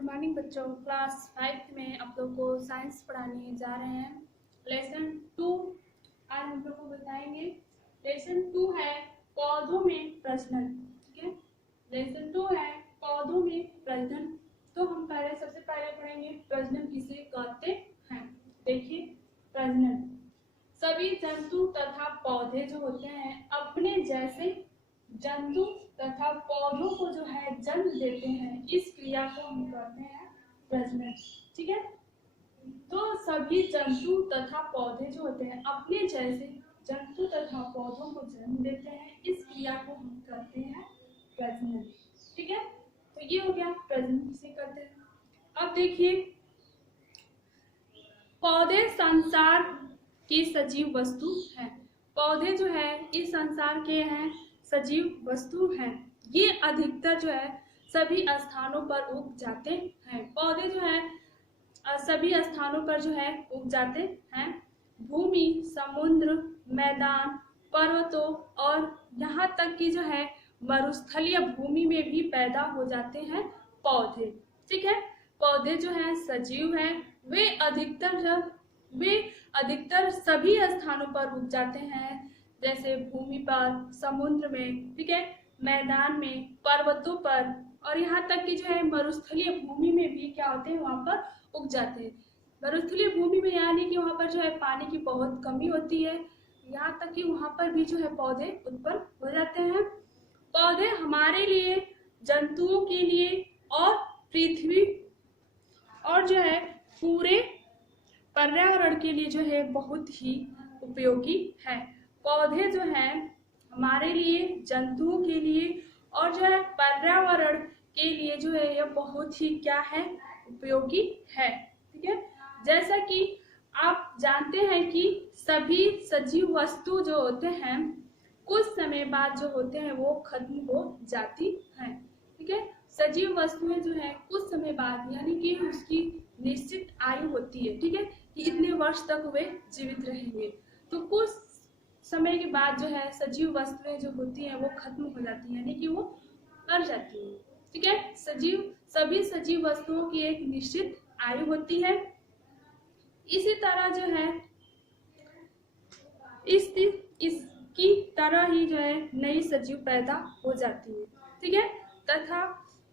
Good morning बच्चों। Class 5 में आप लोग को साइंस पढ़ाने जा रहे हैं। लेसन 2 आज हम लोग को बताएंगे। लेसन 2 है पौधों में प्रजनन। ठीक है, लेसन 2 है पौधों में प्रजनन। तो हम सबसे पहले पढ़ेंगे प्रजनन किसे कहते हैं। देखिए, प्रजनन सभी जंतु तथा पौधे जो होते हैं अपने जैसे जंतु तथा पौधों को जो है जन्म देते हैं, इस क्रिया को हम कहते हैं प्रजनन। ठीक है, तो सभी जंतु तथा पौधे जो होते हैं अपने जैसे जंतु तथा पौधों को जन्म देते हैं, इस क्रिया को हम कहते हैं प्रजनन। ठीक है, तो ये हो गया प्रजनन किसे कहते हैं। अब देखिए, पौधे संसार की सजीव वस्तु है। पौधे जो है इस संसार के हैं सजीव वस्तु हैं। ये अधिकतर जो है सभी स्थानों पर उग जाते हैं। पौधे जो है सभी स्थानों पर जो है उग जाते हैं। भूमि, समुद्र, मैदान, पर्वतों और यहाँ तक कि जो है मरुस्थलीय भूमि में भी पैदा हो जाते हैं पौधे। ठीक है, पौधे जो हैं सजीव हैं। वे अधिकतर सभी स्थानों पर उग जाते हैं, जैसे भूमि पर, समुद्र में, ठीक है, मैदान में, पर्वतों पर और यहाँ तक कि जो है मरुस्थलीय भूमि में भी क्या होते हैं, वहाँ पर उग जाते हैं। मरुस्थलीय भूमि में यानी कि वहाँ पर जो है पानी की बहुत कमी होती है, यहाँ तक कि वहाँ पर भी जो है पौधे उत्पन्न हो जाते हैं। पौधे हमारे लिए, जंतुओं के लिए और पृथ्वी और जो है पूरे पर्यावरण के लिए जो है बहुत ही उपयोगी है। पौधे जो हैं हमारे लिए, जंतुओं के लिए और जो है पर्यावरण के लिए जो है यह बहुत ही क्या है, उपयोगी है। ठीक है, जैसा कि आप जानते हैं कि सभी सजीव वस्तु जो होते हैं कुछ समय बाद जो होते हैं वो खत्म हो जाती हैं। ठीक है, सजीव वस्तुएं जो है कुछ समय बाद यानी कि उसकी निश्चित आयु होती है, ठीक है, कि इतने वर्ष तक वे जीवित रहेंगे। तो कुछ समय के बाद जो है सजीव वस्तुएं जो होती हैं वो खत्म हो जाती हैं, यानी कि वो मर जाती हैं। ठीक है, सभी सजीव वस्तुओं की एक निश्चित आयु होती है। इसी तरह जो है इसकी तरह ही जो है नई सजीव पैदा हो जाती है। ठीक है, तथा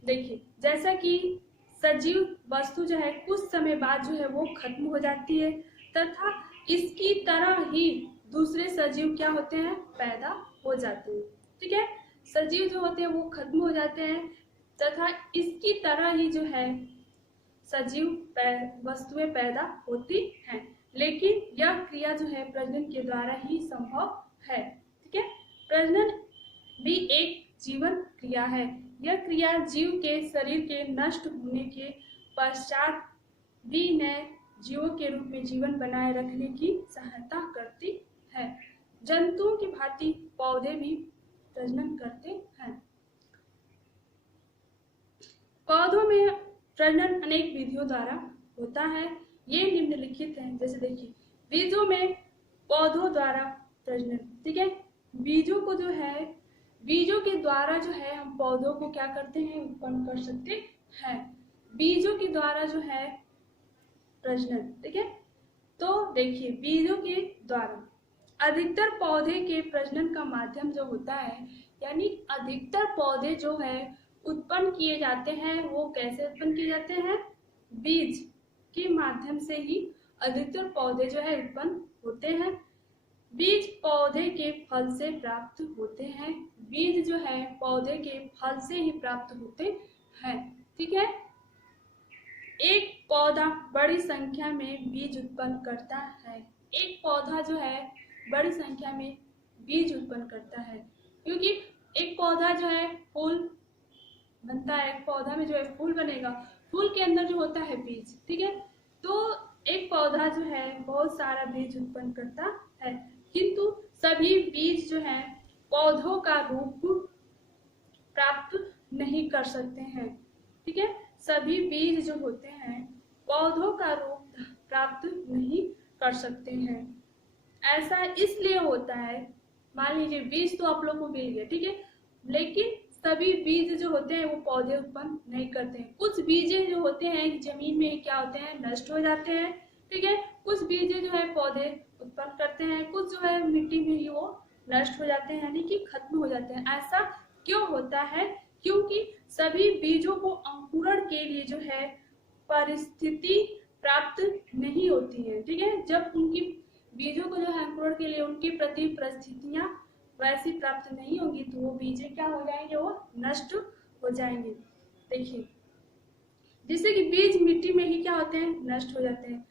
देखिए, जैसा कि सजीव वस्तु जो है कुछ समय बाद जो है वो खत्म हो जाती है, तथा इसकी तरह ही दूसरे सजीव क्या होते हैं, पैदा हो जाते हैं। ठीक है, सजीव जो होते हैं वो खत्म हो जाते हैं तथा इसकी तरह ही जो है सजीव वस्तुएं पैदा होती हैं। लेकिन यह क्रिया जो है प्रजनन के द्वारा ही संभव है। ठीक है, प्रजनन भी एक जीवन क्रिया है। यह क्रिया जीव के शरीर के नष्ट होने के पश्चात भी नए जीवों के रूप में जीवन बनाए रखने की सहायता करती है। जंतुओं की भांति पौधे भी प्रजनन करते हैं। पौधों में प्रजनन अनेक विधियों द्वारा होता है। ये निम्नलिखित हैं। जैसे देखिए, बीजों में पौधों द्वारा प्रजनन। ठीक है, बीजों को जो है बीजों के द्वारा जो है हम पौधों को क्या करते हैं, उत्पन्न कर सकते हैं। बीजों के द्वारा जो है प्रजनन। ठीक है, तो देखिए, बीजों के द्वारा अधिकतर पौधे के प्रजनन का माध्यम जो होता है, यानी अधिकतर पौधे जो है उत्पन्न किए जाते हैं, वो कैसे उत्पन्न किए जाते हैं, बीज के माध्यम से ही अधिकतर पौधे जो है उत्पन्न होते हैं। बीज पौधे के फल से प्राप्त होते हैं। बीज जो है पौधे के फल से ही प्राप्त होते हैं। ठीक है, एक पौधा बड़ी संख्या में बीज उत्पन्न करता है। एक पौधा जो है बड़ी संख्या में बीज उत्पन्न करता है, क्योंकि एक पौधा जो है फूल बनता है, एक पौधा में जो है फूल बनेगा, फूल के अंदर जो होता है बीज। ठीक है, तो एक पौधा जो है बहुत सारा बीज उत्पन्न करता है, किंतु सभी बीज जो है पौधों का रूप प्राप्त नहीं कर सकते हैं। ठीक है, सभी बीज जो होते हैं पौधों का रूप प्राप्त नहीं कर सकते हैं। ऐसा इसलिए होता है, मान लीजिए बीज तो आप लोग को मिल गया, ठीक है, लेकिन सभी बीज जो होते हैं वो पौधे उत्पन्न नहीं करते हैं। कुछ बीजे जो होते हैं जमीन में क्या होते हैं, नष्ट हो जाते हैं। ठीक है, कुछ बीजे जो है पौधे उत्पन्न करते हैं, कुछ जो है मिट्टी में ही वो नष्ट हो जाते हैं, यानी कि खत्म हो जाते हैं। ऐसा क्यों होता है? क्योंकि सभी बीजों को अंकुरण के लिए जो है परिस्थिति प्राप्त नहीं होती है। ठीक है, जब उनकी बीजों को जो है अंकुरण के लिए उनकी प्रति परिस्थितियां वैसी प्राप्त नहीं होंगी तो वो बीज क्या हो जाएंगे, वो नष्ट हो जाएंगे। देखिए, जिससे कि बीज मिट्टी में ही क्या होते हैं, नष्ट हो जाते हैं।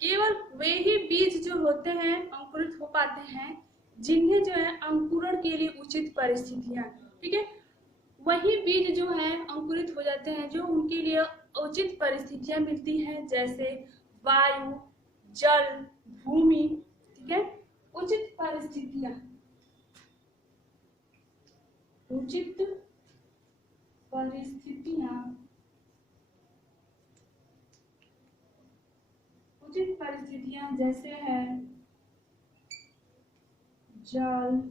केवल वे ही बीज जो होते हैं अंकुरित हो पाते हैं जिन्हें जो है अंकुरण के लिए उचित परिस्थितियां, ठीक है, वही बीज जो है अंकुरित हो जाते हैं जो उनके लिए उचित परिस्थितियां मिलती हैं, जैसे वायु, जल, भूमि। ठीक है, उचित परिस्थितियां, उचित परिस्थितियां, उचित परिस्थितियां जैसे है जल,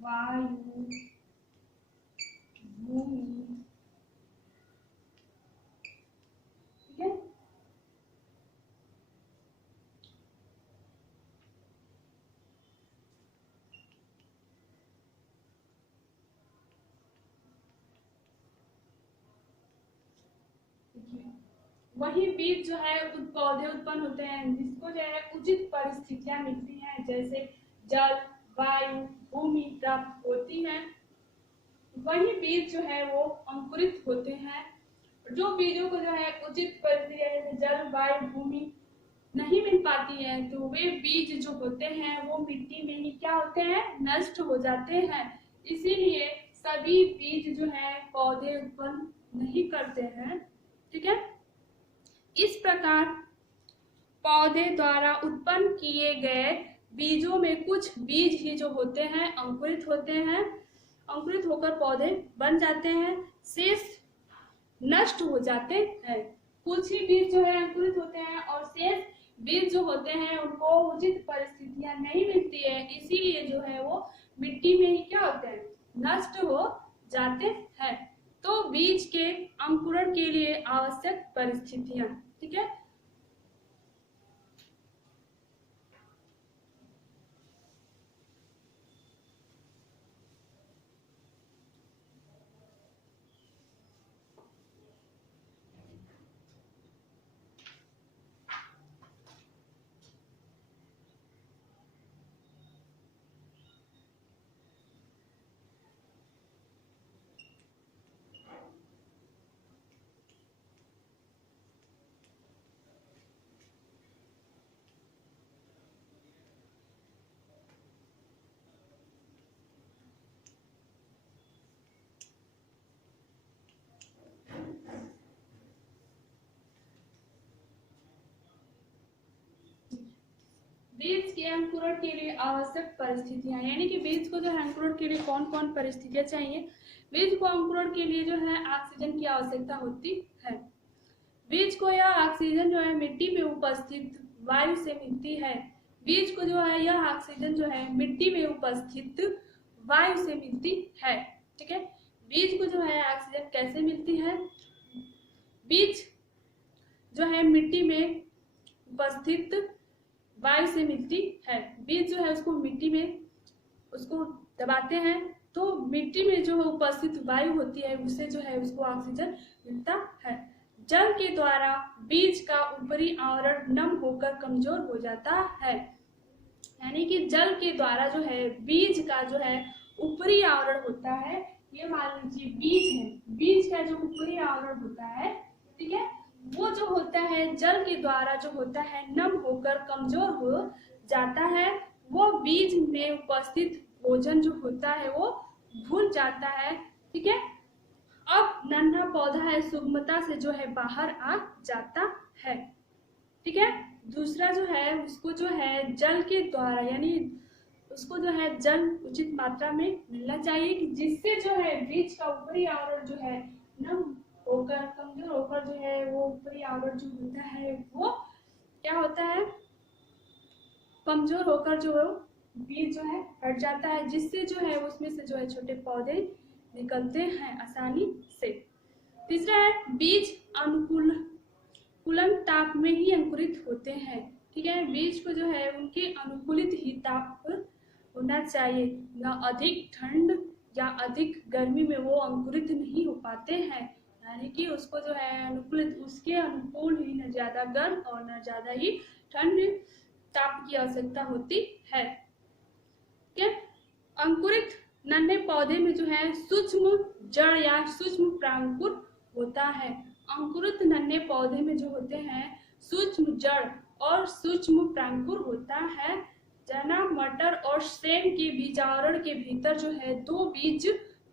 वायु, भूमि। ठीक है, वही बीज जो है पौधे उत्पन्न होते हैं जिसको जो है उचित परिस्थितियां मिलती हैं, जैसे जल, वायु, भूमि प्राप्त होती है। वही बीज जो है वो अंकुरित होते हैं। जो बीजों को जो है उचित परिस्थितियां जैसे जल, वायु, भूमि नहीं मिल पाती है तो वे बीज जो होते हैं वो मिट्टी में ही क्या होते हैं, नष्ट हो जाते हैं। इसीलिए सभी बीज जो है पौधे उत्पन्न नहीं करते हैं। ठीक है, इस प्रकार पौधे द्वारा उत्पन्न किए गए बीजों में कुछ बीज ही जो होते हैं अंकुरित होते हैं, अंकुरित होकर पौधे बन जाते हैं, शेष नष्ट हो जाते हैं। कुछ ही बीज जो है अंकुरित होते हैं और शेष बीज जो होते हैं उनको उचित परिस्थितियां नहीं मिलती है, इसीलिए जो है वो मिट्टी में ही क्या होते हैं, नष्ट हो जाते हैं। तो बीज के अंकुरण के लिए आवश्यक परिस्थितियां। ठीक है, बीज के अंकुरण के लिए आवश्यक परिस्थितियां, यानी कि बीज को जो है अंकुरण के लिए कौन कौन परिस्थितियां चाहिए। बीज को अंकुरण के लिए जो है ऑक्सीजन की आवश्यकता होती है। बीज को यह ऑक्सीजन जो है मिट्टी में उपस्थित वायु से मिलती है। बीज को जो है यह ऑक्सीजन जो है मिट्टी में उपस्थित वायु से मिलती है। ठीक है, बीज को जो है ऑक्सीजन कैसे मिलती है? बीज जो है मिट्टी में उपस्थित वायु से मिलती है। बीज जो है उसको मिट्टी में उसको दबाते हैं तो मिट्टी में जो उपस्थित वायु होती है उससे जो है उसको ऑक्सीजन मिलता है। जल के द्वारा बीज का ऊपरी आवरण नम होकर कमजोर हो जाता है, यानी कि जल के द्वारा जो है बीज का जो है ऊपरी आवरण होता है, ये मान लीजिए बीज है, बीज का जो ऊपरी आवरण होता है, ठीक है, वो जो होता है जल के द्वारा जो होता है नम होकर कमजोर हो जाता है। वो बीज में उपस्थित भोजन जो होता है वो भूल जाता है। ठीक है, अब नन्हा पौधा है सुगमता से जो है बाहर आ जाता है। ठीक है, दूसरा जो है उसको जो है जल के द्वारा, यानी उसको जो है जल उचित मात्रा में मिलना चाहिए कि जिससे जो है बीज का ऊपरी आवरण जो है नम होकर कमजोर होकर जो है वो ऊपरी आवरण जो होता है वो क्या होता है, कमजोर होकर जो है बीज जो है हट जाता है, जिससे जो है उसमें से जो है छोटे पौधे निकलते हैं आसानी से। तीसरा है बीज अनुकूलन ताप में ही अंकुरित होते हैं। ठीक है, बीज को जो है उनके अनुकूलित ही ताप पर होना चाहिए, न अधिक ठंड या अधिक गर्मी में वो अंकुरित नहीं हो पाते हैं। यानी कि उसको जो है अनुकूलित, उसके अनुकूल ही, न ज्यादा गर्म और न ज्यादा ही ठंड ताप की आवश्यकता होती है। क्या अंकुरित नन्हे पौधे में जो है सूक्ष्म जड़ या सूक्ष्म प्रांकुर होता है। अंकुरित नन्हे पौधे में जो होते हैं सूक्ष्म जड़ और सूक्ष्म प्रांकुर होता है। चना, मटर और सेम के बीजावरण के भीतर जो है 2 बीज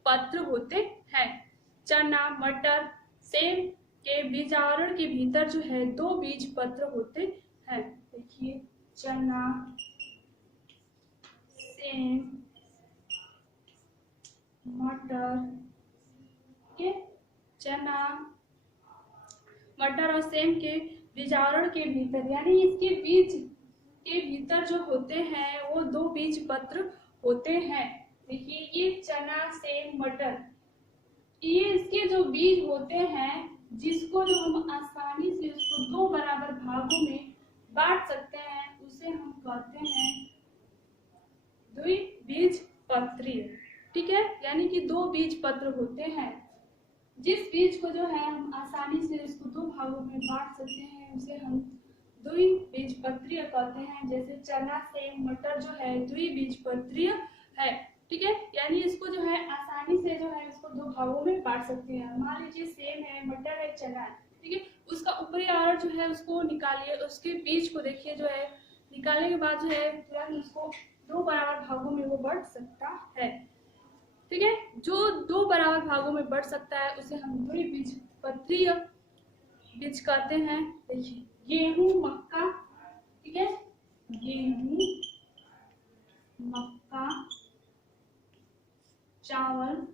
पत्र होते हैं। चना, मटर, सेम के बीजावरण के भीतर जो है 2 बीज पत्र होते हैं। देखिए चना, सेम, मटर के चना, मटर और सेम के बीजावरण के भीतर, यानी इसके बीज के भीतर जो होते हैं वो 2 बीज पत्र होते हैं। देखिए ये चना, सेम, मटर, ये इसके जो बीज होते हैं, जिसको जो हम आसानी से उसको 2 बराबर भागों में बांट सकते हैं, उसे हम कहते हैं द्विबीजपत्री। ठीक है, यानी कि 2 बीज पत्र होते हैं। जिस बीज को जो है हम आसानी से उसको 2 भागों में बांट सकते हैं, उसे हम द्विबीजपत्रीय कहते हैं। जैसे चना, सेम, मटर जो है द्विबीजपत्रीय है। ठीक है, यानी इसको जो है आसानी से जो है इसको 2 भागों में बांट सकते हैं। मान लीजिए सेम है, मटर है, चना है। ठीक है, उसका ऊपरी आवरण जो है उसको निकालिए, उसके बीज को देखिए जो है निकालने के बाद जो है तुरंत उसको 2 बराबर भागों में वो बढ़ सकता है। ठीक है, जो 2 बराबर भागों में बढ़ सकता है उसे हम द्विबीजपत्रीय बीज कहते हैं। देखिए गेहूं, मक्का, ठीक है, गेहूं, मक्का, चावल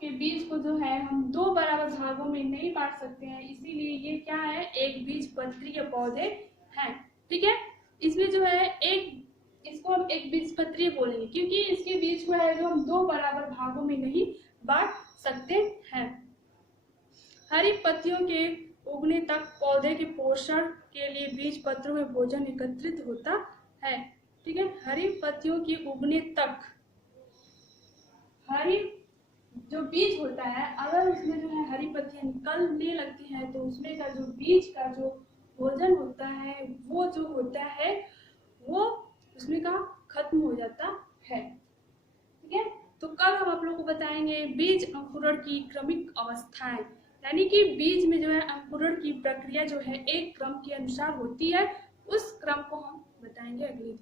के बीज को जो है हम 2 बराबर भागों में नहीं बांट सकते हैं, इसीलिए ये क्या है, एक बीजपत्रीय पौधे हैं। ठीक है, इसमें जो है इसको हम एक बीजपत्रीय बोलेंगे, क्योंकि इसके बीज को है जो हम 2 बराबर भागों में नहीं बांट सकते हैं। हरी पत्तियों के उगने तक पौधे के पोषण के लिए बीज पत्रों में भोजन एकत्रित होता है। ठीक है, हरी पत्तियों के उगने तक हरी जो बीज होता है, अगर उसमें जो है हरी पत्तियां निकलने लगती हैं तो उसमें का जो बीज का जो भोजन होता है वो जो होता है वो उसमें का खत्म हो जाता है। ठीक है, तो कल हम आप लोगों को बताएंगे बीज अंकुरण की क्रमिक अवस्थाएं, यानी कि बीज में जो है अंकुरण की प्रक्रिया जो है एक क्रम के अनुसार होती है। उस क्रम को हम बताएंगे अगले दिन।